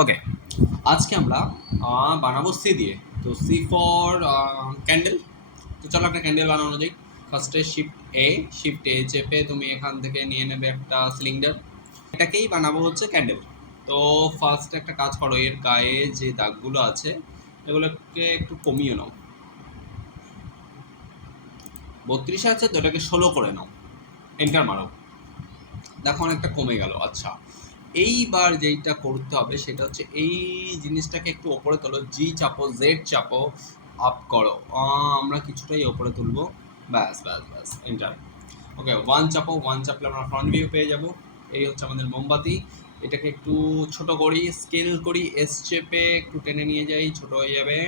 ওকে, আজকে আমরা বানাবো সি দিয়ে। তো সি ফর ক্যান্ডেল। তো চলো একটা ক্যান্ডেল বানানো যাই। ফার্স্টে শিফট এ চেপে তুমি এখান থেকে নিয়ে নেবে একটা সিলিন্ডার, এটাকেই বানাবো হচ্ছে ক্যান্ডেল। তো ফার্স্ট একটা কাজ করো, এর গায়ে যে দাগগুলো আছে এগুলোকে একটু কমিয়ে নাও। 32 আছে তো এটাকে 16 করে নাও, এন্টার মারো, দেখো অনেকটা কমে গেল। আচ্ছা, এইবার যেইটা করতে হবে সেটা হচ্ছে এই জিনিসটাকে একটু ওপরে তোলো, জি চাপো, জেড চাপো, আপ করো। আমরা কিছুটাই ওপরে তুলবো, ব্যাস ব্যাস ব্যাস, এন্টার। ওকে, ওয়ান চাপো, ওয়ান চাপলে আমরা ফ্রন্ট ভিউ পেয়ে যাব। এই হচ্ছে আমাদের মোমবাতি। এটাকে একটু ছোট করি, স্কেল করি, এস চেপে একটু টেনে নিয়ে যাই, ছোট হয়ে যাবে।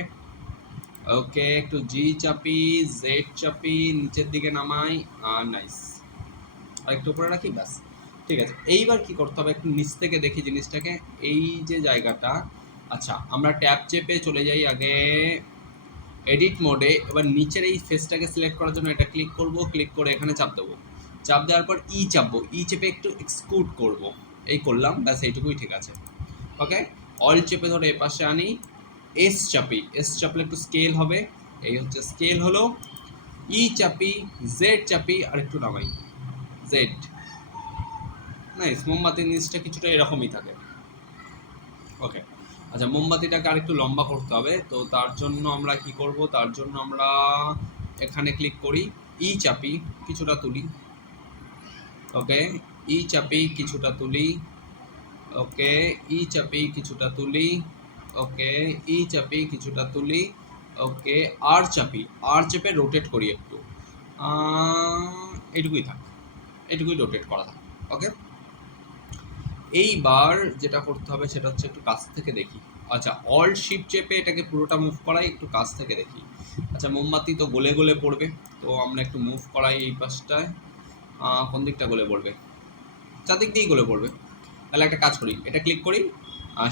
ওকে, একটু জি চাপি, জেড চাপি, নিচের দিকে নামাই, আর নাইস, আর একটু উপরে রাখি, ব্যাস ঠিক আছে। এইবার কি করতে হবে, একটু নিচ থেকে দেখি জিনিসটাকে, এই যে জায়গাটা। আচ্ছা, আমরা ট্যাব চেপে চলে যাই আগে এডিট মোডে। এবার নিচের এই ফেসটাকে সিলেক্ট করার জন্য এটা ক্লিক করব, ক্লিক করে এখানে চাপ দেবো। চাপ দেওয়ার পর ই চাপবো, ই চেপে একটু এক্সক্লুড করব, এই করলাম, ব্যাস এইটুকুই ঠিক আছে। ওকে, অল চেপে ধরে এ পাশে আনি, এস চাপি, এস চাপলে একটু স্কেল হবে, এই হচ্ছে স্কেল হলো। ই চাপি, জেড চাপি, আর একটু নামাই, জেড। নাইস, মোমবাতির নিচটা কিছুটা এরকমই থাকে। ওকে, আচ্ছা, মোমবাতিটাকে আর একটু লম্বা করতে হবে। তো তার জন্য আমরা কি করব, তার জন্য আমরা এখানে ক্লিক করি, ই চাপি, কিছুটা তুলি। ওকে, ই চাপি, কিছুটা তুলি। ওকে, ই চাপি, কিছুটা তুলি। ওকে, ই চাপি, কিছুটা তুলি। ওকে, আর চাপি, আর চেপে রোটেট করি একটু। এইটুকুই থাক, এইটুকুই রোটেট করা থাক। ওকে, এইবার যেটা করতে হবে সেটা হচ্ছে একটু কাছ থেকে দেখি। আচ্ছা, অল্ট শিফট চেপে এটাকে পুরোটা মুভ করাই, একটু কাছ থেকে দেখি। আচ্ছা, মোমবাতি তো গলে গলে পড়বে, তো আমরা একটু মুভ করাই এই পাশটায়। কোন দিকটা গলে পড়বে, চারদিক দিয়েই গলে পড়বে। তাহলে একটা কাজ করি, এটা ক্লিক করি,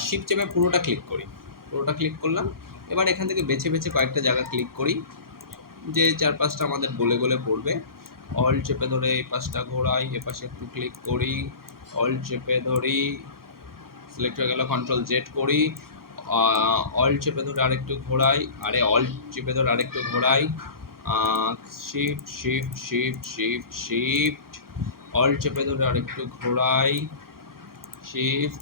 শিফট চেপে পুরোটা ক্লিক করি, পুরোটা ক্লিক করলাম। এবার এখান থেকে বেছে বেছে কয়েকটা জায়গা ক্লিক করি, যে চার পাঁচটা আমাদের গলে গলে পড়বে। অল্ট চেপে ধরে এই পাশটা ঘোরাই, এ পাশে একটু ক্লিক করি, অল্ট চেপে ধরি, সিলেক্ট হয়ে গেল, কন্ট্রোল জেড করি, অল চেপে ধরে আরেকটু ঘোরাই, আরে অল চেপে ধরে আরেকটু ঘোরাই, shift shift shift shift shift, all চেপে ধরে আরেকটু ঘোরাই, শিফট,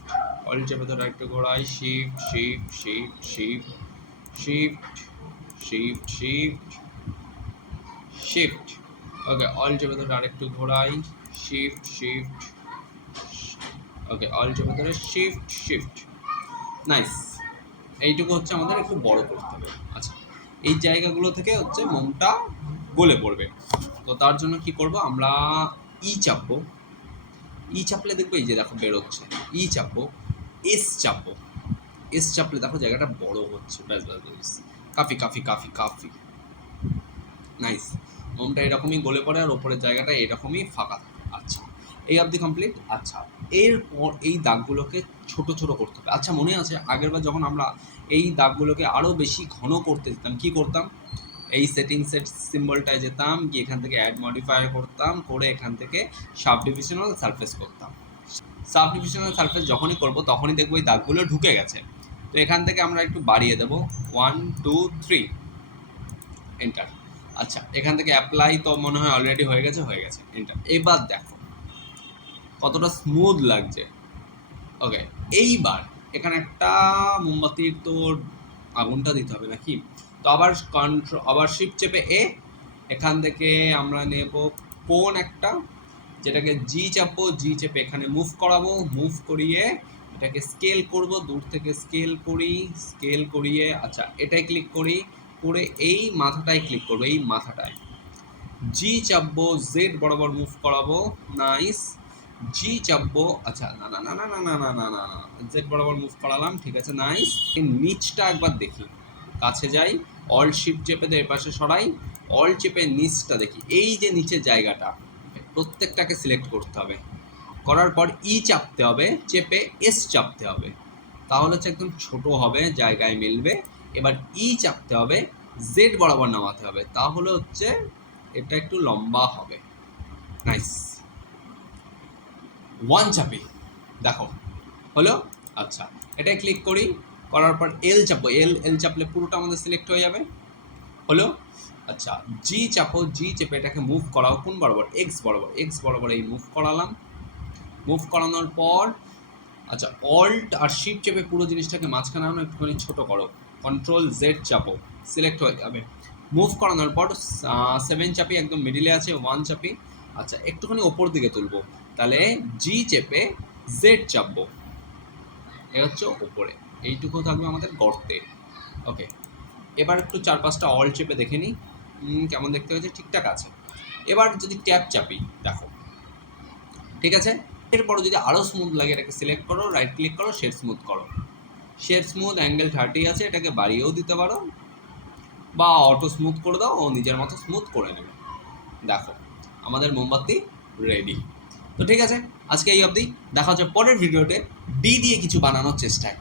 অল চেপে ধরে আরেকটু ঘোরাই, shift shift shift shift shift shift shift shift. Okay, all চেপে ধরে আরেকটু ঘোরাই, শিফট শিফট। ওকে, অল চেপে ধরে শিফট শিফট, নাইস। এইটুকু হচ্ছে আমাদের একটু বড় করতে হবে। আচ্ছা, এই জায়গাগুলো থেকে হচ্ছে মোমটা গলে পড়বে। তো তার জন্য কি করব, আমরা ই চাপবো, ই চাপলে দেখবো এই যে দেখো বেরোচ্ছে, ই চাপবো, এস চাপবো, এস চাপলে দেখো জায়গাটা বড় হচ্ছে, ব্যাস ব্যাস ব্যাস, কাফি কাফি কাফি কাফি, নাইস। মোমটা এরকমই গলে পড়ে আর ওপরের জায়গাটা এরকমই ফাঁকা থাকে। আচ্ছা, এই অবধি কমপ্লিট। আচ্ছা, এরপর এই দাগগুলোকে ছোট ছোট করতে হবে। আচ্ছা, মনে আছে আগেরবার যখন আমরা এই দাগগুলোকে আরও বেশি ঘন করতে যেতাম, কি করতাম, এই সেটিংসের সিম্বলটায় যেতাম, গিয়ে এখান থেকে অ্যাড মডিফায়ার করতাম, করে এখান থেকে সাব ডিভিশনাল সারফেস করতাম। সাব ডিভিশনাল সারফেস যখনই করব তখনই দেখবো এই দাগগুলো ঢুকে গেছে। তো এখান থেকে আমরা একটু বাড়িয়ে দেবো, 1 2 3, এন্টার। আচ্ছা, এখান থেকে অ্যাপ্লাই তো মনে হয় অলরেডি হয়ে গেছে, এন্টার। এবার দেখো কতটা স্মুথ লাগছে। ওকে, এইবার এখানে একটা মোমবাতির তো আগুনটা দিতে হবে নাকি। তো আবার শিফট চেপে এখান থেকে আমরা নেব কোন একটা, যেটাকে জি চাপবো, জি চেপে এখানে মুভ করাবো, মুভ করিয়ে এটাকে স্কেল করব, দূর থেকে স্কেল করি, স্কেল করিয়ে আচ্ছা এটাই ক্লিক করি, করে এই মাথাটায় ক্লিক করবো, এই মাথাটায় জি চাপবো, জেড বরাবর মুভ করাবো, নাইস। জি চাপবো, আচ্ছা না না না না না না না না না না, জেড বরাবর মুভ করালাম, ঠিক আছে, নাইস। এই নিচটা একবার দেখি, কাছে যাই, অল শিফট চেপে এর পাশে সরাই, অল চেপে নিচটা দেখি, এই যে নিচের জায়গাটা প্রত্যেকটাকে সিলেক্ট করতে হবে, করার পর ই চাপতে হবে, চেপে এস চাপতে হবে, তাহলে হচ্ছে একদম ছোট হবে, জায়গায় মিলবে। এবার ই চাপতে হবে, জেড বরাবর নামাতে হবে, তাহলে হচ্ছে এটা একটু লম্বা হবে, নাইস। ওয়ান চাপি, দেখো হলো। আচ্ছা, এটাই ক্লিক করি, করার পর এল চাপবো, এল চাপলে পুরোটা আমাদের সিলেক্ট হয়ে যাবে। হলো? আচ্ছা, জি চাপো, জি চেপে এটাকে মুভ করাও কোন বরাবর? এক্স বরাবর, এক্স বরাবর এই মুভ করালাম। মুভ করানোর পর আচ্ছা অল্ট আর শিফট চেপে পুরো জিনিসটাকে মাঝখানে আনো, একটুখানি ছোটো করো, কন্ট্রোল জেড চাপো, সিলেক্ট হয়ে যাবে। মুভ করানোর পর 7 চাপি, একদম মিডিলে আছে 1 চাপি। আচ্ছা একটুখানি ওপর দিকে তুলবো, তাহলে জি চেপে জেড চাপবো, এ হচ্ছে ওপরে, এইটুকু থাকবে আমাদের গর্তে। ওকে, এবার একটু 4-5টা অল চেপে দেখে নিই কেমন দেখতে হয়েছে, ঠিকঠাক আছে। এবার যদি ট্যাপ চাপি, দেখো ঠিক আছে। এরপর যদি আরও স্মুথ লাগে এটাকে সিলেক্ট করো, রাইট ক্লিক করো, শেড স্মুথ করো। শেড স্মুথ অ্যাঙ্গেল 30 আছে, এটাকে বাড়িয়েও দিতে পারো বা অটো স্মুথ করে দাও, ও নিজের মতো স্মুথ করে নেবে। দেখো আমাদের মোমবাতি রেডি। তো ঠিক আছে, আজকে এই অবধি, দেখা হচ্ছে পরের ভিডিওতে ডি দিয়ে কিছু বানানোর চেষ্টায়।